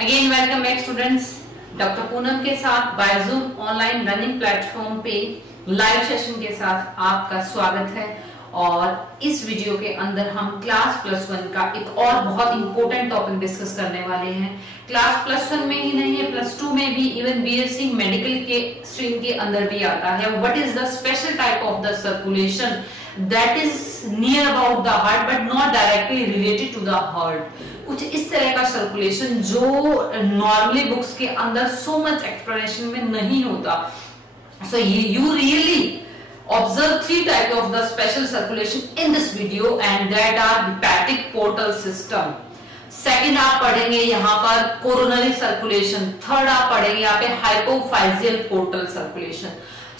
Again welcome back students. Doctor Poonam के साथ बायजूम online learning platform पे लाइव सेशन के साथ आपका स्वागत है। और इस वीडियो के अंदर हम क्लास +1 का एक और बहुत इंपॉर्टेंट टॉपिक डिस्कस करने वाले हैं। क्लास +1 में ही नहीं है, +2 में भी, इवन बीएससी मेडिकल के स्ट्रीम के अंदर भी आता है। What is the special type of the circulation that is near about the heart but not directly related to the heart. कुछ इस तरह का सर्कुलेशन जो नॉर्मली बुक्स के अंदर सो मच एक्सप्लेनेशन में नहीं होता। So you really observe 3 types of the special circulation in this video and that are hepatic portal system. Second आप पढ़ेंगे यहाँ पर कोरोनरी सर्कुलेशन। थर्ड आप पढ़ेंगे यहाँ पे हाइपोफाइजियल पोर्टल सर्कुलेशन।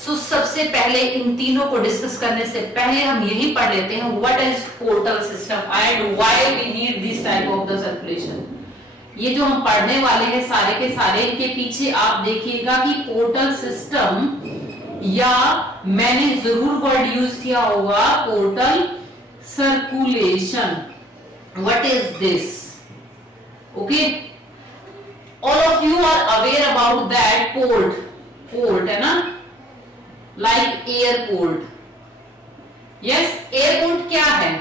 सो सबसे पहले इन तीनों को डिस्कस करने से पहले हम यही पढ़ लेते हैं what is portal system and why we need this type of the circulation. ये जो हम पढ़ने वाले हैं सारे के सारे, इनके पीछे आप देखिएगा कि पोर्टल सिस्टम या मैंने जरूर वर्ड यूज किया होगा portal circulation. What is this? Okay, all of you are aware about that port है ना, लाइक एयरपोर्ट। यस, एयरपोर्ट क्या है?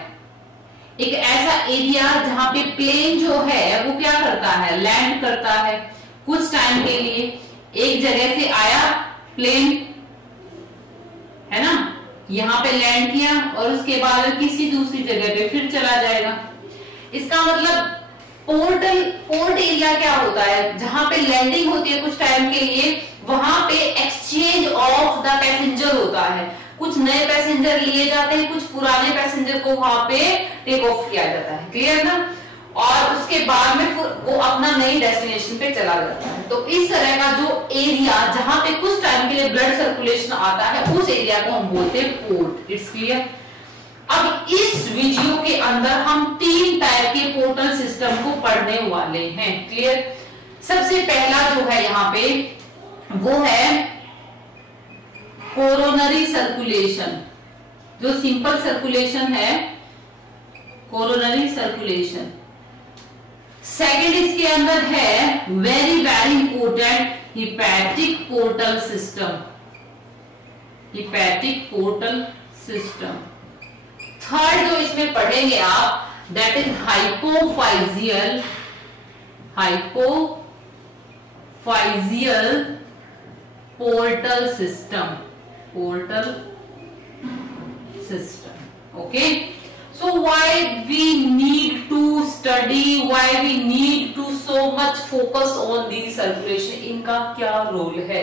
एक ऐसा एरिया जहां पे प्लेन जो है वो क्या करता है, लैंड करता है कुछ टाइम के लिए। एक जगह से आया प्लेन है ना, यहां पे लैंड किया और उसके बाद किसी दूसरी जगह पे फिर चला जाएगा। इसका मतलब पोर्ट एरिया क्या होता है, जहां पे लैंडिंग होती है कुछ टाइम के लिए, वहां पे एक्सचेंज ऑफ द पैसेंजर होता है। कुछ नए पैसेंजर लिए जाते हैं, कुछ पुराने पैसेंजर को वहां पे टेक ऑफ किया जाता है। क्लियर ना? और उसके बाद में वो अपना नई डेस्टिनेशन पे चला जाता है। तो इस तरह का जो एरिया जहां पे कुछ टाइम के लिए ब्लड सर्कुलेशन आता है, उस एरिया को हम बोलते हैं पोर्ट। It's clear? अब इस वीडियो के अंदर हम 3 टाइप के पोर्टल सिस्टम को पढ़ने वाले हैं। क्लियर? सबसे पहला जो है यहाँ पे वो है कोरोनरी सर्कुलेशन। जो सिंपल सर्कुलेशन है, कोरोनरी सर्कुलेशन। सेकेंड इसके अंदर है very very important hepatic portal system. Hepatic portal system. Third जो इसमें पढ़ेंगे आप, that is hypophyseal portal system. Portal system. Okay, so why we need to study, why we need to so much focus on the circulation, इनका क्या role है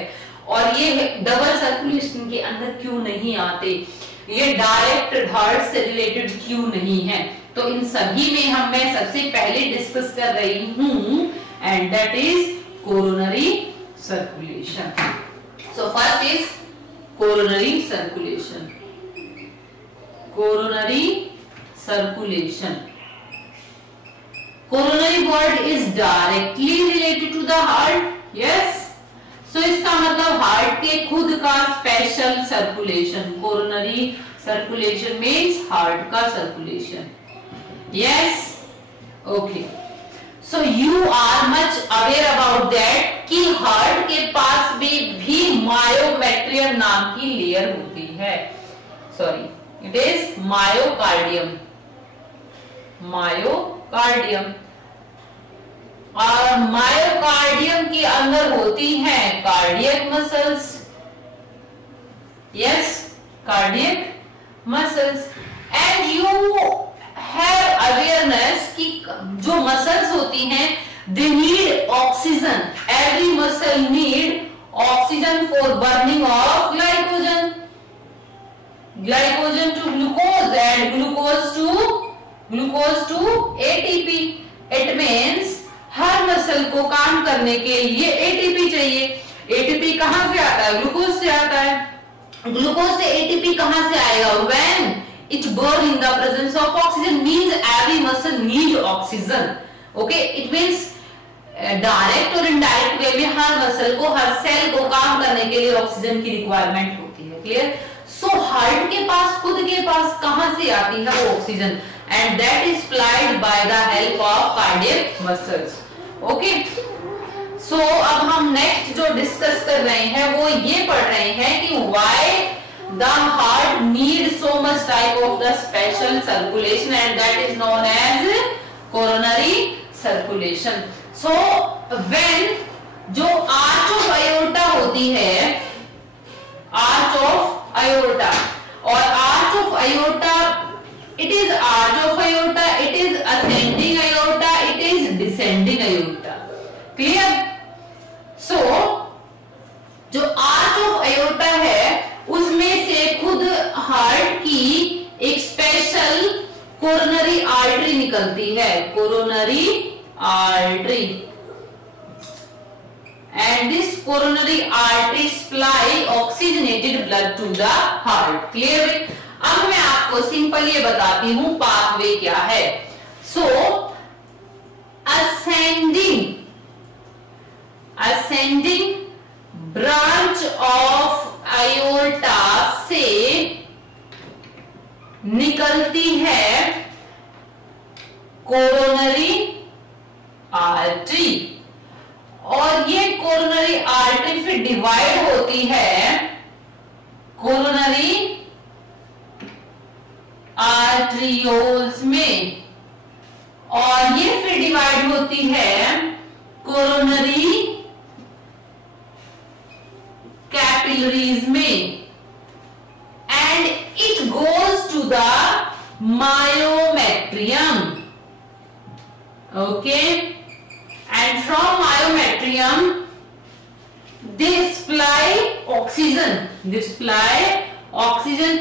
और ये double circulation के अंदर क्यों नहीं आते, ये डायरेक्ट हार्ट से रिलेटेड क्यों नहीं है। तो इन सभी में मैं सबसे पहले डिस्कस कर रही हूं and that is coronary circulation. So first is coronary circulation. Coronary circulation. Coronary word is directly related to the heart. Yes, so इसका मतलब हार्ट के खुद का special circulation. Coronary circulation means heart का circulation. Yes, okay, so you are much aware about that कि heart के पास भी मायोमेट्रियम नाम की लेयर होती है। Sorry, it is myocardium. Myocardium. और मायोकार्डियम के अंदर होती हैं cardiac muscles. Yes, cardiac muscles. And you have awareness कि जो मसल्स होती हैं they need oxygen. Every muscle need oxygen for burning of glycogen. Glycogen to glucose and glucose to ATP. It means her muscle को काम करने के लिए ATP चाहिए। ATP कहां से आता है? ग्लूकोज से आता है। ग्लूकोज से ATP कहां से आएगा? When it burn in the presence of oxygen, means every muscle need oxygen. Okay, it means direct और इनडायरेक्ट वे में हर मसल को, हर सेल को काम करने के लिए ऑक्सीजन की रिक्वायरमेंट होती है। क्लियर? सो हार्ट के पास, खुद के पास कहां से आती है वो oxygen, and that is supplied by the help of cardiac muscles. Okay, so अब हम नेक्स्ट जो डिस्कस कर रहे हैं वो ये पढ़ रहे हैं कि why the heart needs so much type of the special circulation and that is known as coronary circulation. So when जो arch of aorta होती है, arch of aorta और arch of aorta, it is arch of aorta, it is ascending aorta, it is descending aorta. Clear? So जो arch of aorta है उसमें से खुद heart की एक स्पेशल कोरोनरी आर्टरी निकलती है, coronary artery, and this coronary artery supply oxygenated blood to the heart. Clear? अब मैं आपको सिंपल ये बताती हूं पाथवे क्या है. सो असेंडिंग ब्रांच ऑफ आयोर्टा से निकलती है कोरोनरी आर्टरी और ये कोरोनरी आर्टरी फिर डिवाइड होती है कोरोनरी आर्टरियोल्स में और ये फिर डिवाइड होती है कोरोनरी कैपिलरीज में and it goes to the myometrium. Okay, and from myometrium they supply oxygen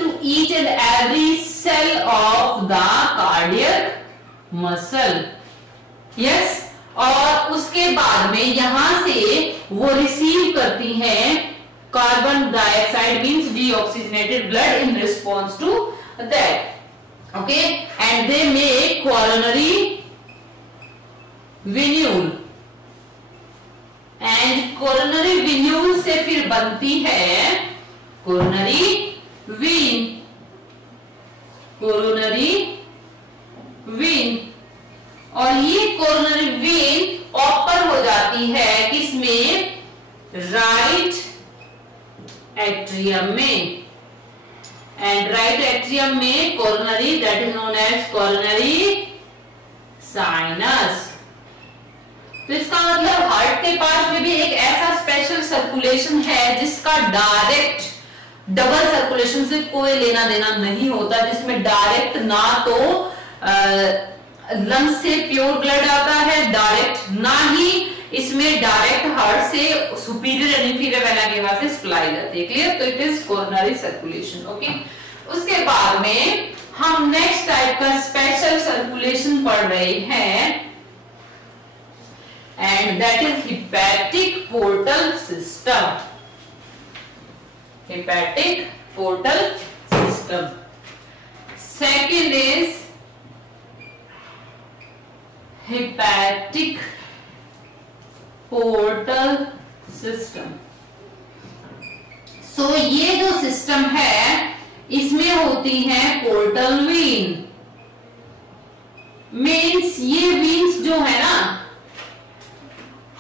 to each and every cell of the cardiac muscle. Yes, और उसके बाद में यहां से वो रिसीव करती हैं carbon dioxide, means deoxygenated blood in response to that. Okay, and they make coronary venule and coronary venule से फिर बनती है coronary vein, और ये coronary vein ओपन हो जाती है किसमें? राइट एट्रियम में, एंड राइट एट्रियम में coronary, that is known as coronary sinus. तो इसका मतलब हार्ट के पास में भी एक ऐसा स्पेशल सर्कुलेशन है जिसका डायरेक्ट डबल सर्कुलेशन से कोई लेना देना नहीं होता, जिसमें डायरेक्ट ना तो लंग्स से प्योर ब्लड आता है डायरेक्ट, ना ही इसमें डायरेक्ट हार्ट से superior and inferior vena cava से सप्लाई जाती है. क्लियर? तो it is coronary circulation. Okay, उसके बाद में हम नेक्स्ट टाइप का स्पेशल सर्कुलेशन पढ़ रहे हैं and that is hepatic portal system. Hepatic portal system. Second is hepatic portal system. So ये जो सिस्टम है इसमें होती है पोर्टल वेन. मीन्स ये वेन्स जो है ना,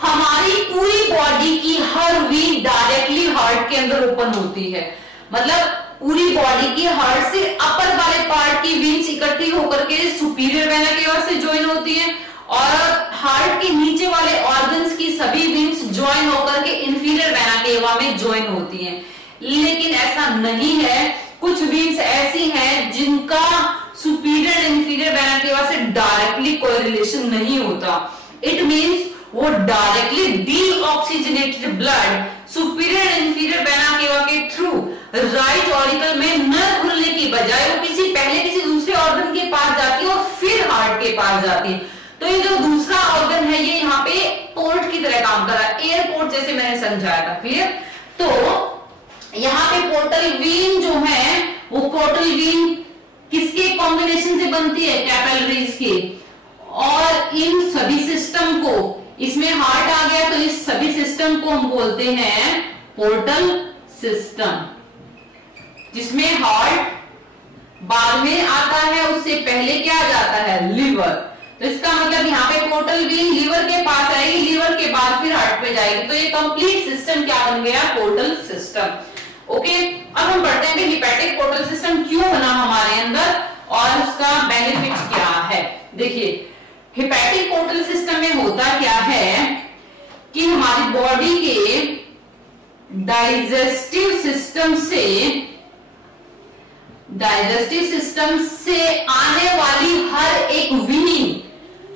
हमारी पूरी बॉडी की हर वेन डायरेक्टली हार्ट के अंदर ओपन होती है. मतलब पूरी बॉडी की हार्ट से अपर वाले पार्ट की वेन्स इकट्ठी होकर के सुपीरियर वेना केवा से ज्वाइन होती है और हार्ट के नीचे वाले ऑर्गन्स की सभी वेन्स ज्वाइन होकर के इंफीरियर वेना केवा में ज्वाइन होती हैं. लेकिन ऐसा नहीं है, कुछ वेन्स ऐसी हैं जिनका सुपीरियर इंफीरियर वेना केवा से डायरेक्टली कोई रिलेशन नहीं होता. इट मींस वो directly deoxygenated blood superior inferior vena केवा के थ्रू राइट ऑरिकल में न खुलने की बजाय वो पहले किसी दूसरे ऑर्गन के पास जाती है और फिर हार्ट के पास जाती है. तो ये जो दूसरा ऑर्गन है ये यहाँ पे पोर्ट की तरह काम कर रहा है, एयरपोर्ट जैसे मैंने समझाया था. क्लियर? तो यहाँ पे पोर्टल वेन जो है वो पोर्टल वेन किसके कॉम्बिनेशन से बनती है? कैपिलरीज के. और इन सभी सिस्टम को, इसमें हार्ट आ गया तो इस सभी सिस्टम को हम बोलते हैं पोर्टल सिस्टम, जिसमें हार्ट बाद में आता है, उससे पहले क्या आ जाता है? लिवर. तो इसका मतलब यहाँ पे पोर्टल वेन लिवर के पास आएगी, जाएगी। तो ये कंप्लीट सिस्टम क्या बन गया, पोर्टल सिस्टम। ओके, अब हम पढ़ते हैं कि हिपैटिक पोर्टल सिस्टम क्यों बना हमारे अंदर और उसका बेनिफिट क्या है। देखिए, हिपैटिक पोर्टल सिस्टम में होता क्या है कि हमारी बॉडी के डाइजेस्टिव सिस्टम से आने वाली हर एक वीनिंग,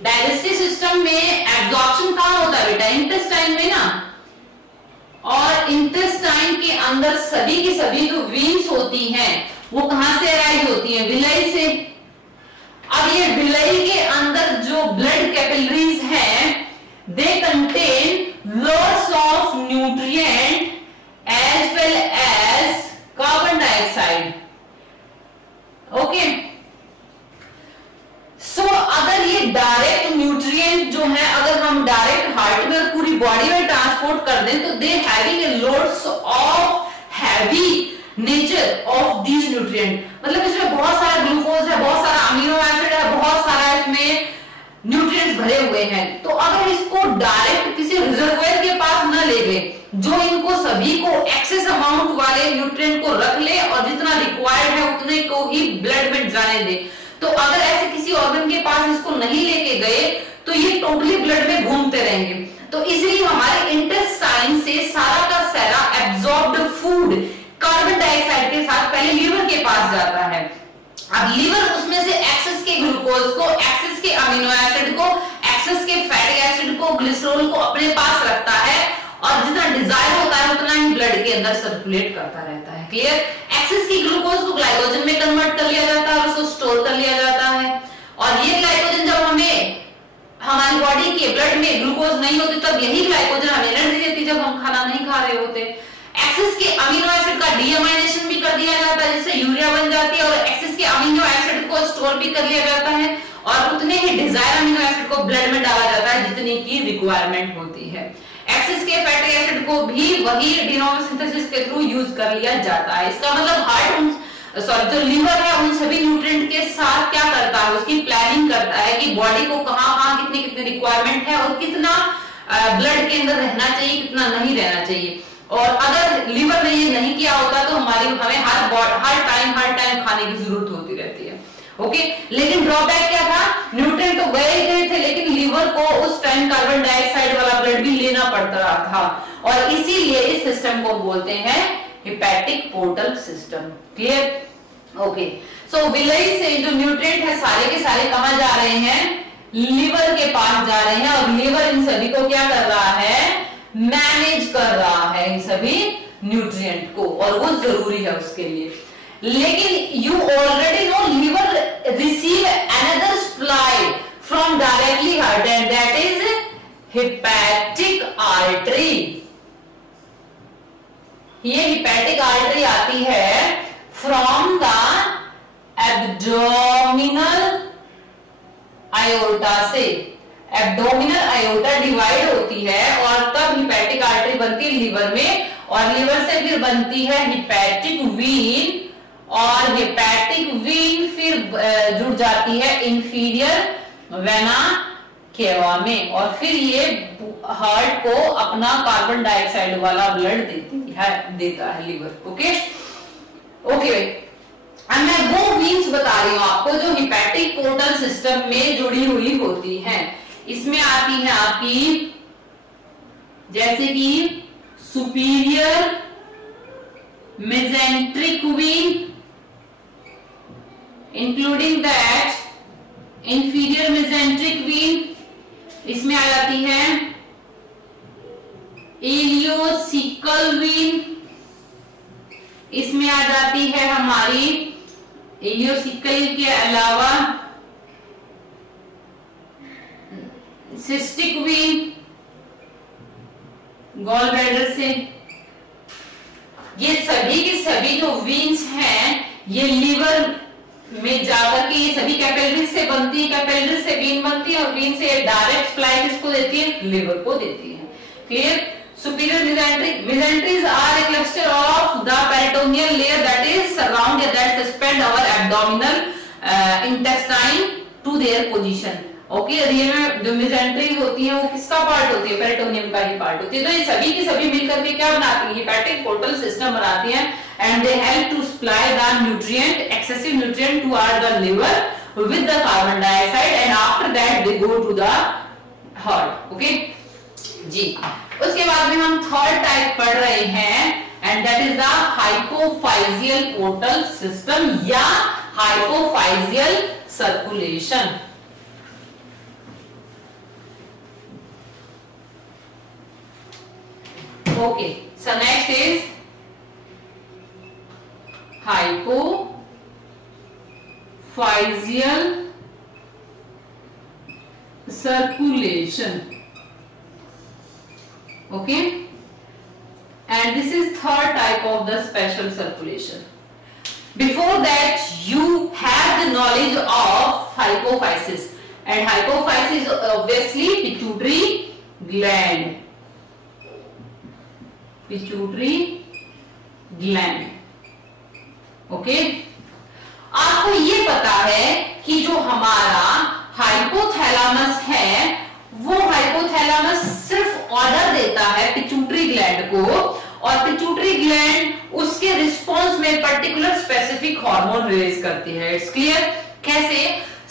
डाइजेस्टिव सिस्टम में एब्जॉर्प्शन कहां होता है बेटा, इंटेस्टाइन में ना, और इंटेस्टाइन के अंदर सभी की सभी जो वीन्स होती हैं वो कहां से अराइज होती हैं, विलाई से। अब ये विलाई के अंदर जो ब्लड कैपिलरीज हैं, they contain loads of nutrient as well as carbon dioxide. Okay, so अगर ये डायरेक्ट न्यूट्रिएंट जो है अगर हम डायरेक्ट हार्ट में और पूरी बॉडी में ट्रांसपोर्ट कर दें तो they having a loads of heavy nature of these nutrient, मतलब इसमें बहुत सारा ग्लूकोज है, बहुत सारा अमीनो एसिड है, बहुत सारा इसमें न्यूट्रिएंट्स भरे हुए हैं। तो अगर इसको डायरेक्ट किसी रिजर्वोयर के पास न ले गए जो इनको सभी को एक्सेस अमाउंट वाले न्यूट्रिएंट को रख ले और जितना रिक्वायर्ड है उतने को ही ब्लड में जाने दे, तो अगर ऐसे किसी ऑर्गन के पास इसको नहीं लेके गए तो ये टोटली ब्लड में घूमते रहेंगे। तो इसलिए हमारे इंटेस्टाइन से सारा का सारा एब्जॉर्ब्ड फूड कार्बन डाइऑक्साइड के साथ पहले लीवर के पास जाता है। अब लीवर उसमें से एक्सेस के ग्लूकोज को, एक्सेस के अमीनो एसिड को, एक्सेस के फैटी एसिड को, ग्लिसरॉल को अपने पास रखता है और जितना डिजायर होता है उतना ही ब्लड के अंदर सर्कुलेट करता रहता है। क्लियर? एक्सेस की ग्लूकोज को ग्लाइकोजन में कन्वर्ट कर लिया जाता है और उसको स्टोर कर लिया जाता है, और ये ग्लाइकोजन जब हमें हमारी बॉडी के ब्लड में ग्लूकोज नहीं होती तब यही ग्लाइकोजन हमें एनर्जी देती जब हम खाना नहीं खा रहे होते। एक्सेस के अमीनो एसिड का डीएमाइनेशन भी कर दिया जाता है जिससे यूरिया बन जाती है, और एक्सेस के अमीनो एसिड को स्टोर भी कर लिया जाता है और उतने ही डिजायर अमीनो एसिड को ब्लड में डाला जाता है जितनी की रिक्वायरमेंट होती है। एक्सेस के फैटी एसिड को भी वही डिनोमिनेटर सिंथेसिस के थ्रू यूज कर लिया जाता है। इसका मतलब हार्ट जो लीवर है उन सभी न्यूट्रिएंट के साथ क्या करता है, उसकी प्लानिंग करता है कि बॉडी को कहां कितनी कितनी रिक्वायरमेंट है और कितना ब्लड के अंदर रहना चाहिए, कितना नहीं रहना चाहिए। और अगर लीवर ने ये नहीं किया होता तो हमें हर टाइम खाने की जरूरत होती रहती है। ओके, लेकिन ड्रॉबैक क्या था, न्यूट्रिएंट तो गए थे लेकिन लीवर को उस टाइम कार्बन डाइऑक्साइड वाला ब्लड भी लेना पड़ता था, और इसीलिए इस सिस्टम को बोलते हैं hepatic portal system. Clear? Okay, so villi से जो न्यूट्रिएंट है सारे के सारे कहां जा रहे हैं, लीवर के पास जा रहे हैं, और लीवर इन सभी को क्या कर रहा है, मैनेज कर रहा है इन सभी न्यूट्रिएंट को, और वो जरूरी है उसके लिए। लेकिन you already know liver receive another supply from directly heart and that is hepatic artery. ये हिपैटिक आर्टरी आती है फ्रॉम द एब्डोमिनल आयोटा से। एब्डोमिनल आयोटा डिवाइड होती है और तब हिपैटिक आर्टरी बनती है लीवर में, और लीवर से फिर बनती है हिपैटिक वीन, और हिपैटिक वीन फिर जुड़ जाती है इंफीरियर वेना केवा में, और फिर ये हार्ट को अपना कार्बन डाइऑक्साइड वाला ब्लड देता है लीवर। ओके ओके, अब मैं वो वीन्स बता रही हूं आपको जो हिपैटिक पोर्टल सिस्टम में जुड़ी हुई होती हैं। इसमें आती है आपकी जैसे कि superior mesenteric vein, including that inferior mesenteric vein, इसमें आ जाती है इलियोसिकल वीन, इसमें आ जाती है हमारी इलियोसिकल के अलावा सिस्टिक वीन गॉल ब्लैडर से। ये सभी के सभी जो वीन्स हैं ये लीवर में जाकर के ये सभी कैपिलरीज से बनती है, कैपिलरीज से वीन बनती है और वीन से डायरेक्ट सप्लाई किसको देती है, लीवर को देती है। Clear? Superior mesenteries are a cluster of the peritoneal layer that is surround that suspend our abdominal intestine to their position. Okay, real में जो मेसेंट्री होती है वो किसका पार्ट होती है? पेरिटोनियम का ही पार्ट होती है। तो ये सभी की सभी मिलकर के क्या बनाती है? हेपेटिक पोर्टल सिस्टम बनाती हैं and they help to supply the nutrient, excessive nutrient to the liver with the carbon dioxide and after that they go to the heart. Okay जी। उसके बाद में हम थर्ड टाइप पढ़ रहे हैं and that is the hypophyseal portal system या hypophyseal circulation. Okay, so next is hypophyseal circulation. Okay, and this is third type of the special circulation. Before that you have the knowledge of hypophysis, and hypophysis is obviously pituitary gland. Pituitary gland. Okay, आपको ये पता है कि जो हमारा hypothalamus है वो hypothalamus सिर्फ ऑर्डर देता है पिट्यूटरी ग्लैंड को, और पिट्यूटरी ग्लैंड उसके रिस्पॉन्स में पर्टिकुलर स्पेसिफिक हार्मोन रिलीज करती है। It's clear? कैसे?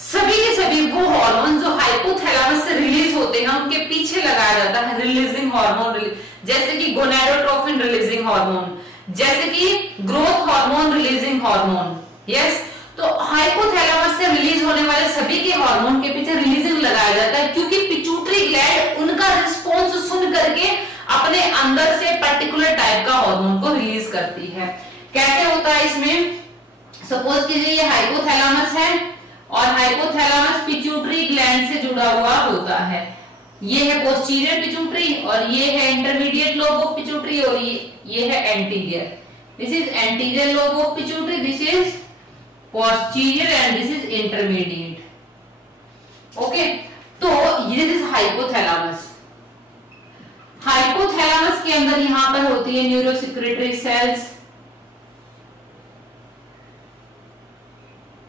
सभी के सभी वो हार्मोन जो हाइपोथैलेमस से रिलीज होते हैं उनके पीछे लगाया जाता है रिलीजिंग हार्मोन, जैसे कि गोनाडोट्रोफिन रिलीजिंग हार्मोन, जैसे कि growth hormone releasing hormone. Yes, तो हाइपोथैलेमस से रिलीज होने वाले सभी के हार्मोन के पीछे रिलीजिंग लगाया जाता है, क्योंकि पिट्यूटरी ग्लैंड उनका रिस्पॉन्स सुन करके अपने अंदर से पर्टिकुलर टाइप का हार्मोन को रिलीज करती है। कैसे होता है इसमें? सपोज कीजिए ये हाइपोथैलेमस है और हाइपोथैलेमस पिट्यूटरी ग्लैंड से जुड़ा हुआ होता है। ये है पोस्टीरियर पिट्यूटरी और ये है इंटरमीडिएट लोब ऑफ पिट्यूटरी और ये है anterior. This is anterior lobe of pituitary, this is posterior and this is intermediate. Okay, तो this is hypothalamus. हाइपोथैलेमस के अंदर यहां पर होती है neurosecretory cells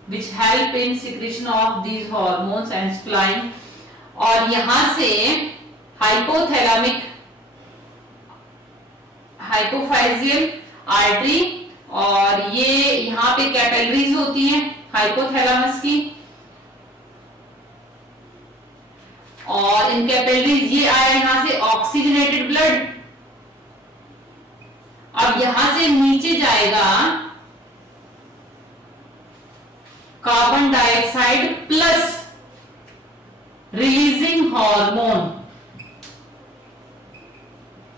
which help in secretion of these hormones and spline, और यहां से हाइपोथैलेमिक हाइपोफाइजियल आर्टरी और ये यहाँ पे कैपिलरीज होती हैं हाइपोथैलेमस की, और इन कैपिलरीज ये आया यहां से ऑक्सीजनेटेड ब्लड, अब यहां से नीचे जाएगा carbon dioxide plus releasing hormone,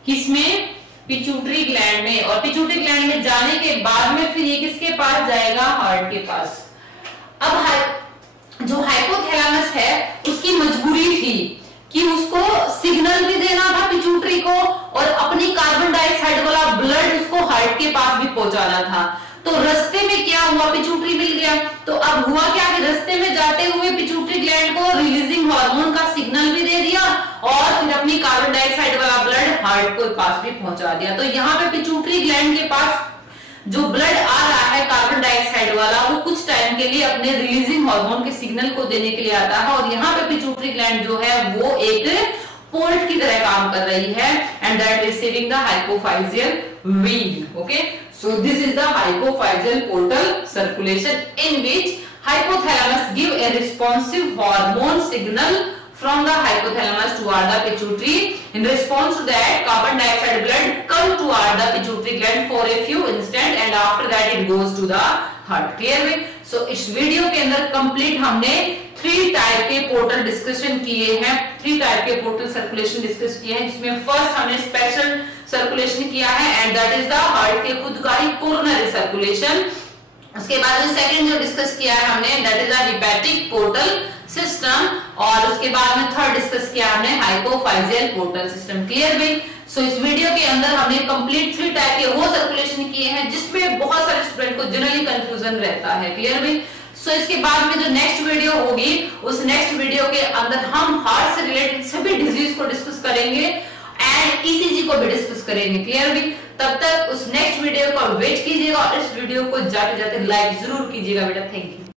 किसमें? पिट्यूटरी ग्लैंड में, और पिट्यूटरी ग्लैंड में जाने के बाद में फिर ये किसके पास जाएगा? हार्ट के पास। अब जो हाइपोथैलेमस है उसकी मजबूरी थी कि उसको सिग्नल भी देना था पिट्यूटरी को और अपनी कार्बन डाइऑक्साइड वाला ब्लड उसको हार्ट के पास भी पहुंचाना था। तो रास्ते में क्या हुआ? पिट्यूटरी मिल गया। तो अब हुआ क्या कि रास्ते में जाते हुए पिट्यूटरी ग्लैंड को रिलीजिंग हार्मोन का सिग्नल भी दे दिया और फिर अपनी कार्बन डाइऑक्साइड वाला ब्लड हार्ट के पास भी पहुंचा दिया। तो यहाँ पे पिट्यूटरी ग्लैंड के पास जो ब्लड आ रहा है कार्बन डाइऑक्साइड वाला वो कुछ टाइम के लिए अपने रिलीजिंग हार्मोन के सिग्नल को देने के लिए आता है, और यहाँ पे पिट्यूटरी ग्लैंड जो है वो एक पोर्ट की तरह काम कर रही है and that receiving the hypophyseal vein. Okay, so this is the hypophyseal portal circulation in which hypothalamus give a responsive hormone signal from the hypothalamus toward the pituitary. In response to that, carbon dioxide blood come toward the pituitary gland for a few instants and after that it goes to the heart. Clear है? So इस video के अंदर complete हमने 3 type के portal discussion किए हैं, 3 type के portal circulation discuss किए हैं, जिसमें फर्स्ट हमने स्पेशल सर्कुलेशन किया है and that is the heart के खुद का ही कोरोनरी सर्कुलेशन। उसके बाद में सेकंड जो डिस्कस किया है हमने that is the hepatic portal system, और उसके बाद में थर्ड डिस्कस किया हमने हाइपोफाइजियल पोर्टल सिस्टम। क्लियर भाई? सो इस वीडियो के अंदर हमने कंप्लीट 3 टाइप के वो सर्कुलेशन किए हैं जिसमें बहुत सारे स्टूडेंट को जनरली कंफ्यूजन रहता है। क्लियर भाई? सो इसके बाद में जो नेक्स्ट वीडियो होगी उस नेक्स्ट वीडियो के अंदर हम हार्ट से रिलेटेड सभी डिजीज को डिस्कस करेंगे एंड ईसीजी को भी डिस्कस करेंगे। क्लियर भी? तब तक उस नेक्स्ट वीडियो का वेट कीजिएगा और इस वीडियो को जाते जाते लाइक जरूर कीजिएगा बेटा। Thank you.